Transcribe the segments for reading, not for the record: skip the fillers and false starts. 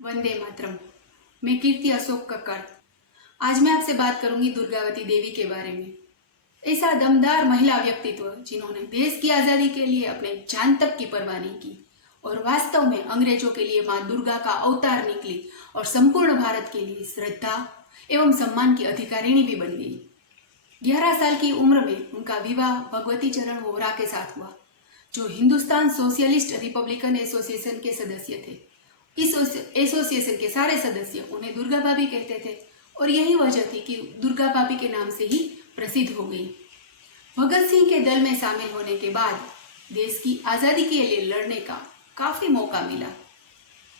वंदे मातरम। मैं कीर्ति अशोक कक्कड़। आज मैं आपसे बात करूंगी दुर्गावती देवी के बारे में। ऐसा दमदार महिला व्यक्तित्व जिन्होंने देश की आजादी के लिए अपने जान तक की परवाह नहीं की और वास्तव में अंग्रेजों के लिए मां दुर्गा का अवतार निकली और संपूर्ण भारत के लिए श्रद्धा एवं सम्मान की अधिकारिणी भी बन गई। 11 साल की उम्र में उनका विवाह भगवती चरण वोहरा के साथ हुआ, जो हिंदुस्तान सोशलिस्ट रिपब्लिकन एसोसिएशन के सदस्य थे। इस एसोसिएशन के सारे सदस्य उन्हें दुर्गा भाभी कहते थे और यही वजह थी कि दुर्गा भाभी के नाम से ही प्रसिद्ध हो गई। भगत सिंह के दल में शामिल होने के बाद देश की आज़ादी के लिए लड़ने का काफी मौका मिला।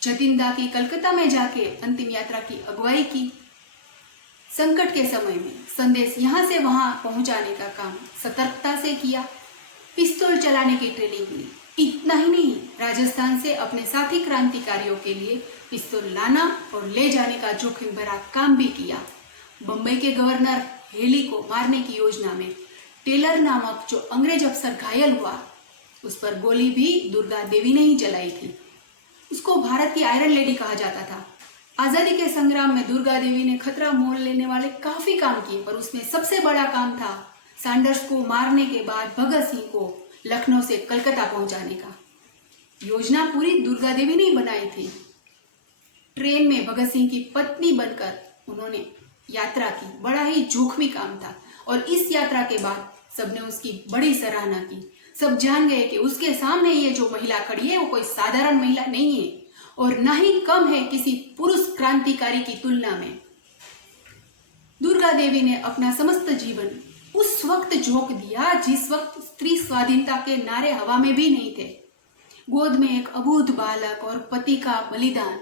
जतिनदा की कलकत्ता में जाके अंतिम यात्रा की अगुवाई की। संकट के समय में संदेश यहाँ से वहां पहुंचाने का काम सतर्कता से किया। पिस्तौल चलाने की ट्रेनिंग ली। इतना ही नहीं, राजस्थान से अपने साथी क्रांतिकारियों के लिए पिस्तौल लाना और ले जाने का जोखिम भरा काम भी किया। बम्बई के गवर्नर हेली को मारने की योजना में टेलर नामक जो अंग्रेज अफसर घायल हुआ, उस पर गोली भी दुर्गा देवी ने ही चलाई थी। उसको भारत की आयरन लेडी कहा जाता था। आजादी के संग्राम में दुर्गा देवी ने खतरा मोल लेने वाले काफी काम किए, पर उसमें सबसे बड़ा काम था सैंडर्स को मारने के बाद भगत सिंह को लखनऊ से कलकत्ता पहुंचाने का। योजना पूरी दुर्गा देवी ने ही बनाई थी। ट्रेन में भगत सिंह की पत्नी बनकर उन्होंने यात्रा की। बड़ा ही जोखमी काम था और इस यात्रा के बाद सबने उसकी बड़ी सराहना की। सब जान गए कि उसके सामने ये जो महिला खड़ी है वो कोई साधारण महिला नहीं है और ना ही कम है किसी पुरुष क्रांतिकारी की तुलना में। दुर्गा देवी ने अपना समस्त जीवन उस वक्त झोंक दिया जिस वक्त स्त्री स्वाधीनता के नारे हवा में भी नहीं थे। गोद में एक अबूझ बालक और पति का बलिदान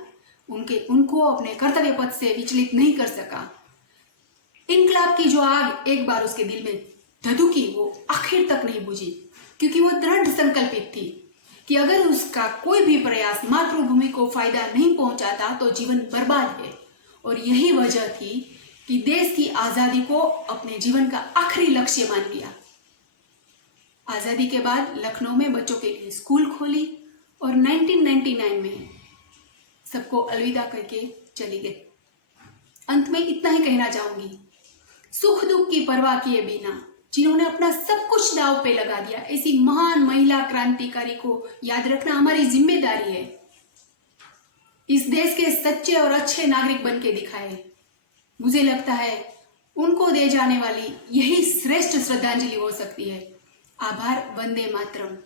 उनको अपने कर्तव्य पथ से विचलित नहीं कर सका। इनकलाब की जो आग एक बार उसके दिल में धधुकी, वो आखिर तक नहीं बुझी, क्योंकि वो दृढ़ संकल्पित थी कि अगर उसका कोई भी प्रयास मातृभूमि को फायदा नहीं पहुंचाता तो जीवन बर्बाद है। और यही वजह थी कि देश की आजादी को अपने जीवन का आखिरी लक्ष्य मान लिया। आजादी के बाद लखनऊ में बच्चों के लिए स्कूल खोली और 1999 में सबको अलविदा करके चली गई। अंत में इतना ही कहना चाहूंगी, सुख दुख की परवाह किए बिना जिन्होंने अपना सब कुछ दांव पे लगा दिया, ऐसी महान महिला क्रांतिकारी को याद रखना हमारी जिम्मेदारी है। इस देश के सच्चे और अच्छे नागरिक बन के दिखाए। मुझे लगता है उनको दे जाने वाली यही श्रेष्ठ श्रद्धांजलि हो सकती है। आभार। वंदे मातरम।